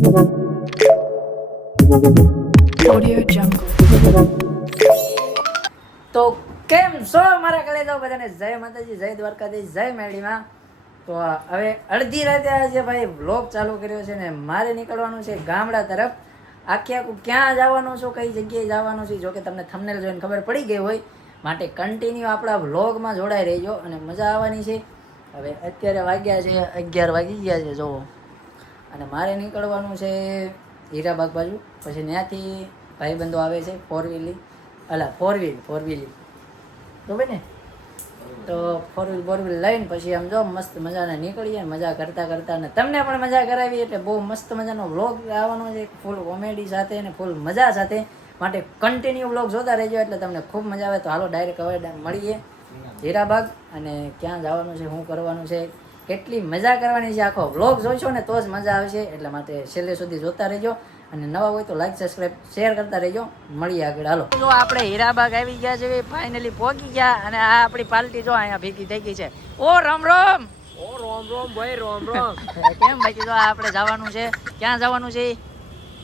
Audio Jungle. તો કેમ છો મારા કલેજાઓ બધાને જય માતાજી, જય દ્વારકાધીશ, જય મેરડીમાં. તો હવે અડધી રાતે આજે ભાઈ વ્લોગ ચાલુ કર્યો છે ને મારે નીકળવાનું છે ગામડા તરફ. આખું ક્યાં જવાનું છું, કઈ જગ્યાએ જવાનું છે, જો કે તમને થંબનેલ જોઈને ખબર પડી ગઈ હોય, માટે કન્ટિન્યુ આપણા વ્લોગમાં જોડાઈ રહેજો અને મજા આવવાની છે. હવે અત્યારે વાગ્યા છે 11 વાગી ગયા છે જોવો, અને મારે નીકળવાનું છે હીરાબાગ બાજુ. પછી ત્યાંથી ભાઈબંધો આવે છે ફોર વ્હીલ બરાબર ને, તો ફોર વ્હીલ લઈને પછી આમ જો મસ્ત મજાને નીકળીએ, મજા કરતા કરતા, અને તમને પણ મજા કરાવી. એટલે બહુ મસ્ત મજાનો વ્લોગ આવવાનો છે, ફૂલ કોમેડી સાથે અને ફૂલ મજા સાથે, માટે કન્ટિન્યુ વ્લોગ જોતા રહેજો એટલે તમને ખૂબ મજા આવે. તો હાલો ડાયરેક્ટ હવે મળીએ હીરાબાગ, અને ક્યાં જવાનું છે, શું કરવાનું છે, કેટલી મજા કરવાની છે, આખો વ્લોગ જોઈશો ને તો જ મજા આવશે. એટલા માટે છેલ્લે સુધી જોતા રહેજો, અને નવા હોય તો લાઈક સબસ્ક્રાઇબ શેર કરતા રહેજો. મળીએ આગળ. હાલો જો આપણે હીરાબાગ આવી ગયા છે, ફાઇનલી પહોંચી ગયા, અને આ આપણી પાર્ટી જો અહીંયા ભેગી થઈ ગઈ છે. ઓ રામ રામ, ઓ રોમ રોમ ભાઈ, રોમ રોમ. કેમ ભાઈ? જો આપણે જવાનું છે, ક્યાં જવાનું છે?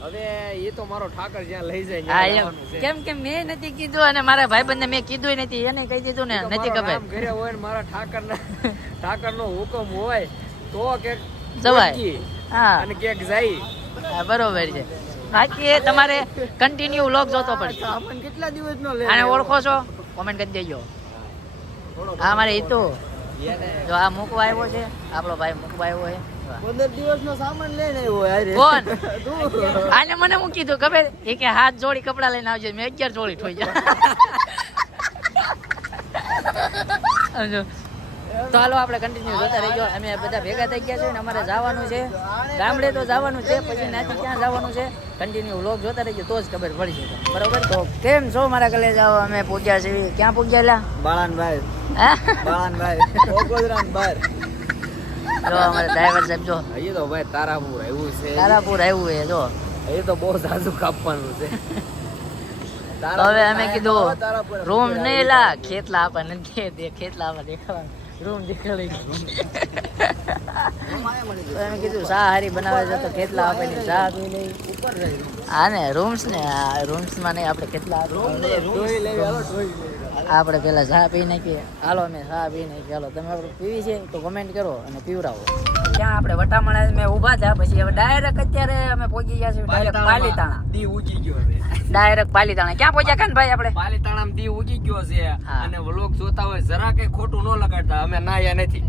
હવે એ તો મારો ઠાકર જ્યાં લઈ જાય હા ત્યાં એમ. જવાનું છે. કેમ કે મેં નથી કીધું, અને મારા ભાઈબંધને મેં કીધું નથી, એને કહી દીધું ને, તો નથી મારો ખબર. નામ ઘરે હોય ને મારા ઠાકરનો હુકમ હોય તો કે જવાય. હા અને ક્યાંક જાય. હા, બરોબર છે. બાકી એ તમારે કન્ટિન્યુ વ્લોગ જોતો પડશે. આપણને કેટલા દિવસનો લે? આને ઓળખો છો? કોમેન્ટ કરી દેજો. હા મારે હિતુ જો આ મૂકવા આવ્યો છે, આપણો ભાઈ મૂકવા આવ્યો છે. 15 દિવસનો સામાન લઈને આવ્યો યાર. કોણ? આને મને હું કીધું ખબર, એ કે 7 જોડી કપડા લઈને આવજો, મેં 11 જોડી ઠોઈ જા. તો હાલો આપણે કન્ટિન્યુ જોતા રહીજો. અમે બધા ભેગા થઈ ગયા છે ને અમારે જવાનું છે ગામડે, તો જવાનું છે, પછી ત્યાંથી ક્યાં જવાનું છે કન્ટિન્યુ વ્લોગ જોતા રહીજો તો જ ખબર પડી જશે બરોબર. તો કેમ છો મારા કલેજાઓ? અમે પૂગ્યા છીએ, ક્યાં પૂગ્યા લા? બાળાનભાઈ, હા બાળાનભાઈ ઓગોદરાન બાર. જો અમારે ડ્રાઈવર સાહેબ જો એ તો ભાઈ તારાપુર આવ્યું છે. તારાપુર આવ્યું છે જો. એ તો બહુ સાચું કાપવાનું છે. હવે અમે કીધું રૂમ નહીં લા, ખેતલા આપવા નથી દે, ખેતલા આપવા દેખાવાનું, રૂમ દેખાડી. અમે કીધું ચા હારી બનાવે છે તો ખેતલા આપે ને ચા પી લઈ. હા ને રૂમ્સ ને, રૂમ્સમાં નહીં, આપણે ખેતલા આપણે પેલા ચા પી નાખીએ. હાલો અમે ચા પી નાખીએ. હાલો તમે આપણે પીવી છે તો કોમેન્ટ કરો અને પીવડાવો. ત્યાં આપણે વટામણા મેં ઊભા થયા, પછી હવે ડાયરેક્ટ અત્યારે અમે પહોંચી ગયા છીએ ડાયરેક્ટ પાલીતાણા. દી ઉગી ગયો છે. ડાયરેક્ટ પાલીતાણા. ક્યાં પહોંચ્યા કાનભાઈ આપણે? પાલીતાણામાં દી ઉગી ગયો છે. હા. અને વ્લોગ જોતા હોય જરા કઈ ખોટું ન લગાડતા. અમે નાયા નથી.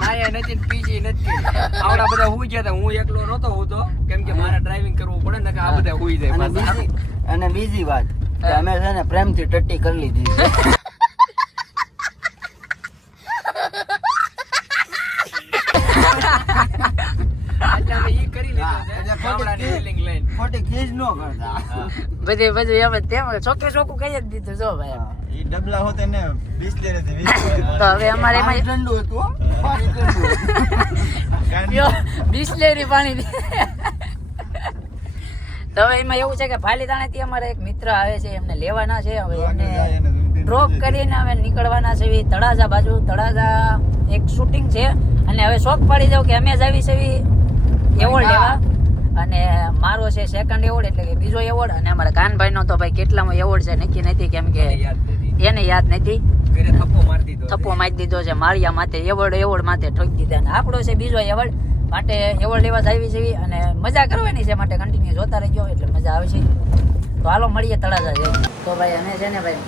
નાયા નથી ને પીજી નથી. આવડા બધા હુઈ ગયા હતા, હું એકલો નહોતો હોતો, કેમ કે મારે ડ્રાઇવિંગ કરવું પડે ને, કે આ બધા હુઈ જાય પાછા. અને બીજી વાત કે અમે છે ને પ્રેમથી ટટ્ટી કરી લીધી છે. એટલે અમે ઈ કરી લીધું છે. ગામડાની feeling લઈને. ખોટી ખીજ ન કરતા. બધું એમ તેમ ચોખ્ખે ચોખ્ખું કહી જ દીધું જો ભાઈ. એ ડબલા હોતે ને 20 લેતી તો હવે અમારે એમાં ઠંડુ હતું હો. પાણી ઠંડુ. બિસ્લેરી પાણી દે. તો હવે એમાં એવું છે કે પાલીતાણાથી અમારે એક મિત્ર આવે છે, એમને લેવાના છે. હવે એમને ડ્રોપ કરીને હવે નીકળવાના છે તળાજા બાજુ. તળાજા એક શૂટિંગ છે, અને હવે શોખ પાડી દઉં કે અમે જ આવી છે એવોર્ડ લેવા, અને મારો છે સેકન્ડ એવોર્ડ, એટલે કે બીજો એવોર્ડ, અને અમારા કાનભાઈનો તો ભાઈ કેટલામો એવોર્ડ છે નક્કી નથી, કેમ કે યાદ નથી. એને યાદ નથી. ઘરે થપ્પો મારી દીધો. થપ્પો મારી દીધો છે માળિયા માથે, એવોર્ડ માથે ઠોકી દીધા, અને આપણો છે બીજો એવોર્ડ, માટે એવોર્ડ લેવા આવી છે અને મજા કરવાની છે, માટે કન્ટિન્યુ જોતા રહેજો એટલે મજા આવે છે. તો હાલો મળીએ તળાજા જઈએ. તો ભાઈ અમે છે ને ભાઈ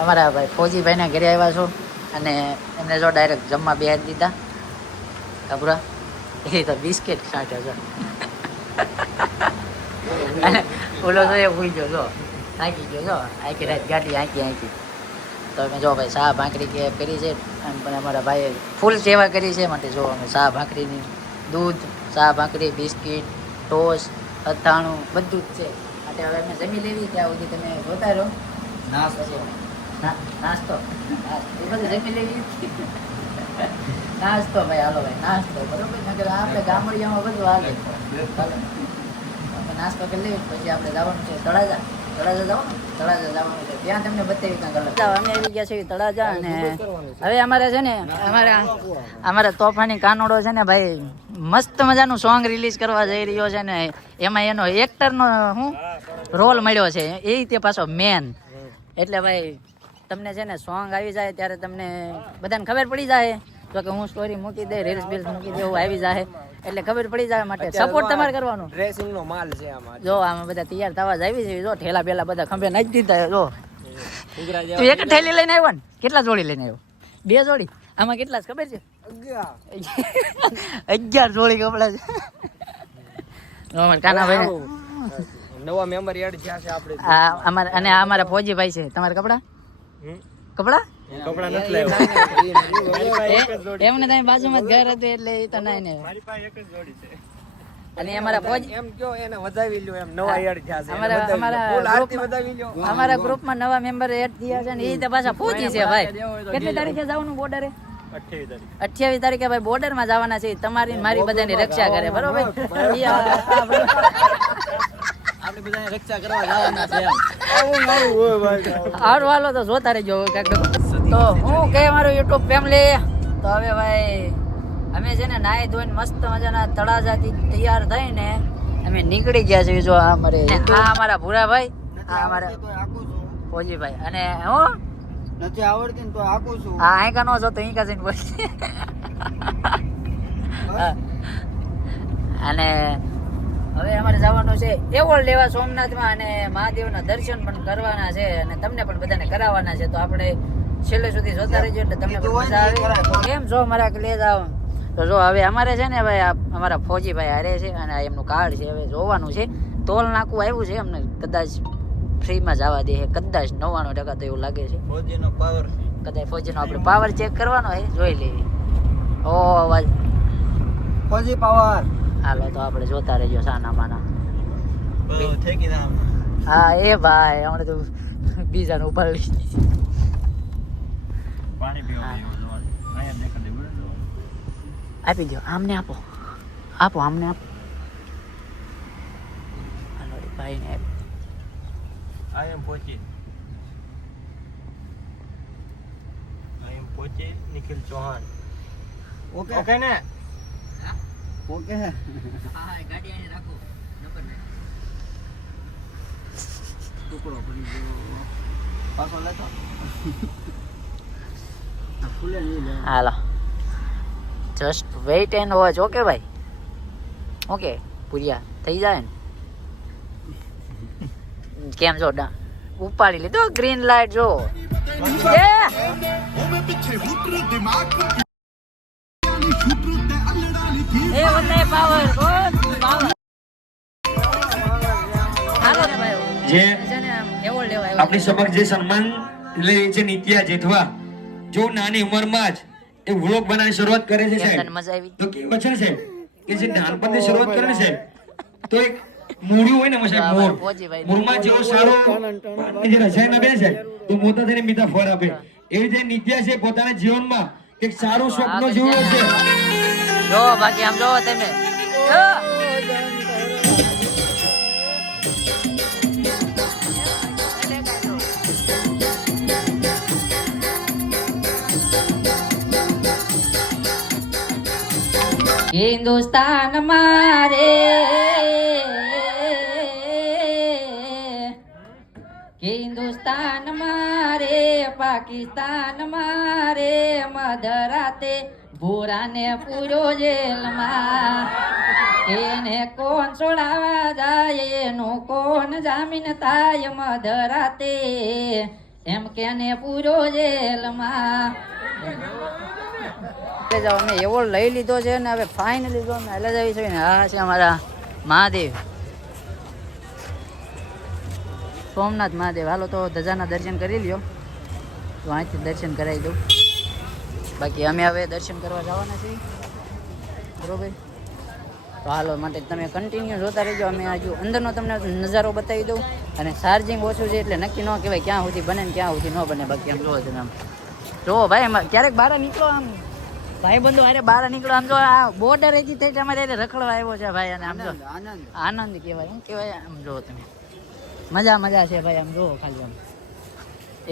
અમારા ભાઈ ફૌજીભાઈના ઘરે આવ્યા છો, અને એમને જો ડાયરેક્ટ જમવા બેહાડી દીધા. ખબરા એ તો બિસ્કિટ ખાટે છે, અને ઓલો તો એ ભૂઈ ગયો જો, આંકી ગયો જો, આખી રાત ગાડી આંકી. તો અમે જો ભાઈ શાહ ભાખરી કે કરી છે, પણ અમારા ભાઈએ ફૂલ સેવા કરી છે, માટે જો અમે શાહ ભાખરીની દૂધ, શાહ ભાખરી, બિસ્કિટ, ટોસ્ટ, અથાણું બધું જ છે. માટે હવે અમે જમી લેવી, ત્યાં સુધી તમે જોતા રહો. નાસ્તો એ બધું જમી લેવી. નાસ્તો ભાઈ હાલો ભાઈ નાસ્તો બરોબર. આપણે ગામડિયામાં બધું હાલે. અમે નાસ્તો કરી લઈએ, પછી આપણે જવાનું છે તળાજા. તળાજા જાઓ ને, તળાજા જવાનું છે ત્યાં તમને બતાવી કાંઈક અલગ. અમે આવી ગયા છીએ તળાજા અને હવે અમારે છે ને અમારે તોફાની કાનોડો છે ને ભાઈ મસ્ત મજાનું સોંગ રિલીઝ કરવા જઈ રહ્યો છે ને એમાં એનો એક્ટરનો શું રોલ મળ્યો છે એ તે પાછો મેન. એટલે ભાઈ તમને છે ને સોંગ આવી જાય ત્યારે તમને બધાને ખબર પડી જાય તો કે હું સ્ટોરી મૂકી દે રીલ્સ બિલ્સ મૂકી દે એવું આવી જાય એટલે ખબર પડી જાય માટે સપોર્ટ તમારે કરવાનો. ડ્રેસિંગ નો માલ છે આમાં. જો આમાં બધા તૈયાર થવા જ આવી છે જો ઠેલા બેલા બધા ખંભે નાખી દીધા જો. તું એક જ થેલી લઈને આવ્યો ને કેટલા જોડી લઈને આવ્યો? 2 જોડી. આમાં કેટલા છે ખબર છે? 11 જોડી કપડા છે. કાનાભાઈ નવા મેમ્બર એડ થયા છે આપણે. અમારા અને આ અમારા ફોજીભાઈ છે. તમારા કપડા કપડા કપડા નથી લાવ્યો. એમને તમે બાજુમાં જ ઘર હતું એટલે એ તો ના ને. મારી પાસે એક જ જોડી છે. અને અમારા ફોજ એમ કયો એને વધાવી લ્યો એમ નવા એડ થયા છે. અમારા ગ્રુપમાં નવા મેમ્બર એડ થયા છે ને એ તો પાછા ફોજી છે ભાઈ. કેટલી તારીખે જવાનું બોર્ડરે? 28 તારીખે ભાઈ બોર્ડર માં જવાના છે. તમારી મારી બધાની રક્ષા કરે બરોબર. આપણે બધાને રક્ષા કરવા જવાના છે. હારું હાલો તો જોતા રહેજો. તો હું કે મારું યુટ્યુબ ફેમિલી તો હવે ભાઈ અમે છે ને નાઈ ધોઈને મસ્ત મજાના તળાજાથી તૈયાર થઈને અમે નીકળી ગયા છીએ. જો આ અમારે આ અમારા ભૂરાભાઈ, આ અમારા ફોજીભાઈ અને હું નથી આવડતી ને તો આકું છું. આ આંકા નો જો તો અહીં કાજે પછી અને હવે અમારે જવાનું છે એવોર્ડ લેવા સોમનાથમાં અને મહાદેવના દર્શન પણ કરવાના છે અને તમને પણ બધાને કરાવવાના છે. તો આપણે છેલ્લે સુધી જોતા રહેજો એટલે તમને પણ મજા આવે. કેમ છો મારા ક્લેજ આવો તો જો હવે અમારે છે ને ભાઈ અમારા ફોજીભાઈ હારે છે અને આ એમનું કાર્ડ છે. હવે જોવાનું છે તોલ નાકું આવ્યું છે અમને કદાચ ફ્રીમાં જવા દે કદાચ 99% તો એવું લાગે છે. ફોજીનો પાવર કદાચ ફોજીનો આપણે પાવર ચેક કરવાનો હોય જોઈ લેવી. ઓ અવાજ ફોજી પાવર. હાલો તો આપણે જોતા રહેજો સાના માના. થઈ ગઈ હા એ ભાઈ હમણાં તો બીજાને ઉપાડી પાણી પીવા અહીંયા દેખા દે. આપી દો આમને આપો આપો આમને આપો. હાલો ભાઈને આપો. I am Pochi Nikhil Chauhan. Okay Okay ને? ઓકે હા ગાડી આને રાખો નંબર ને ટુકડો પડી ગયો પાછો લેતો ફૂલે નહીં લે. હાલો just wait and watch. Okay ભાઈ ઓકે પૂરિયા થઈ જાય ને કેમ છો ઉપાડી લીધો ગ્રીન લાઈટ જો એ વંદે પાવર પાવર. હાલો ને ભાઈ જે છે ને એવોર્ડ લેવા આપણી સમક્ષ જે સન્માન લઈ રહી છે નિત્યા જેઠવા, જો નાની ઉંમરમાં જ એ વ્લોગ બનાવવાની શરૂઆત કરે છે આવ્યો. સાહેબ, મજા આવી. તો કેવું છે ને સાહેબ કે જે નાનપણથી શરૂઆત કરે ને સાહેબ તો એક મૂળું હોય ને સાહેબ મોર મૂળમાં જેવો સારો જે રસાયણ બે છે તો મોટા થઈને મીઠા ફળ આપે એવી રીતે નિત્યા છે પોતાના જીવનમાં એક સારું સ્વપ્ન જોયું છે. જો બાકી આમ જો તમે જો. હિન્દુસ્તાન મારે હિન્દુસ્તાન મારે પાકિસ્તાન મારે મધરાતે ભૂરાને પૂર્યો જેલમાં એને કોણ છોડાવા જાય એનું કોણ જામીન થાય મધરાતે એમ કેને પૂર્યો જેલમાં. અમે એવોર્ડ લઈ લીધો છે ને હવે ફાઇનલી જો અમે હાલે જ આવી છે ને આ છે અમારા મહાદેવ સોમનાથ મહાદેવ. હાલો તો ધજાના દર્શન કરી લ્યો તો અહીંથી દર્શન કરાવી દઉં. બાકી અમે હવે દર્શન કરવા જવાના છીએ બરોબર. તો હાલો માટે તમે કન્ટિન્યુ જોતા રહેજો. અમે હજુ અંદરનો તમને નજારો બતાવી દઉં અને ચાર્જિંગ ઓછું છે એટલે નક્કી ન કહેવાય ક્યાં સુધી બને ને ક્યાં સુધી ન બને. બાકી આમ જોવો તમે આમ જોવો ભાઈ ક્યારેક બહાર નીકળો આમ ભાઈ બંધુ અરે બહાર નીકળો આમ જો આ બોર્ડર એજી થઈ અમારે રખડવા આવ્યો છે ભાઈ અને આમ જો આનંદ કહેવાય. શું કહેવાય આમ જોવો તમે મજા છે ભાઈ. આમ જુઓ ખાલી આમ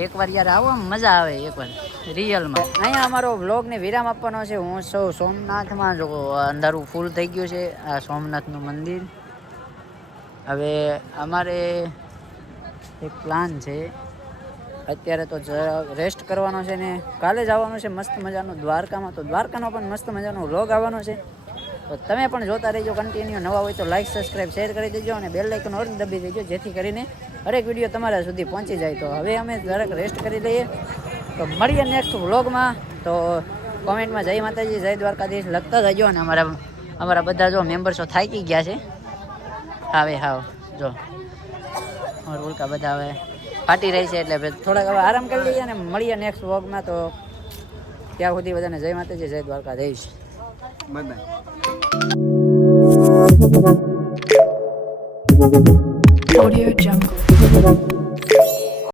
એકવાર યાર આવો આમ મજા આવે એકવાર રિયલમાં. અહીંયા અમારો વ્લોગને વિરામ આપવાનો છે. હું સૌ સોમનાથમાં જો અંધારું ફૂલ થઈ ગયું છે. આ સોમનાથનું મંદિર. હવે અમારે એક પ્લાન છે. અત્યારે તો રેસ્ટ કરવાનો છે ને કાલે જ આવવાનું છે મસ્ત મજાનું દ્વારકામાં. તો દ્વારકાનો પણ મસ્ત મજાનો વ્લોગ આવવાનો છે. તો તમે પણ જોતા રહેજો કન્ટિન્યુ. નવા હોય તો લાઈક સબસ્ક્રાઈબ શેર કરી દેજો અને બેલ આઇકન ઓર દબી દેજો જેથી કરીને હરેક વિડીયો તમારા સુધી પહોંચી જાય. તો હવે અમે જરાક રેસ્ટ કરી લઈએ. તો મળીએ નેક્સ્ટ વ્લોગમાં. તો કોમેન્ટમાં જય માતાજી જય દ્વારકાધીશ લખતા જજો. અને અમારા બધા જો મેમ્બર્સો થાકી ગયા છે. હવે હાવ જો અમારા ઉલ્કા બધા હવે ફાટી રહી છે એટલે થોડાક હવે આરામ કરી લઈએ અને મળીએ નેક્સ્ટ વ્લોગમાં. તો ત્યાં સુધી બધાને જય માતાજી જય Dwarkadhish. Bye bye. Audio Jungle.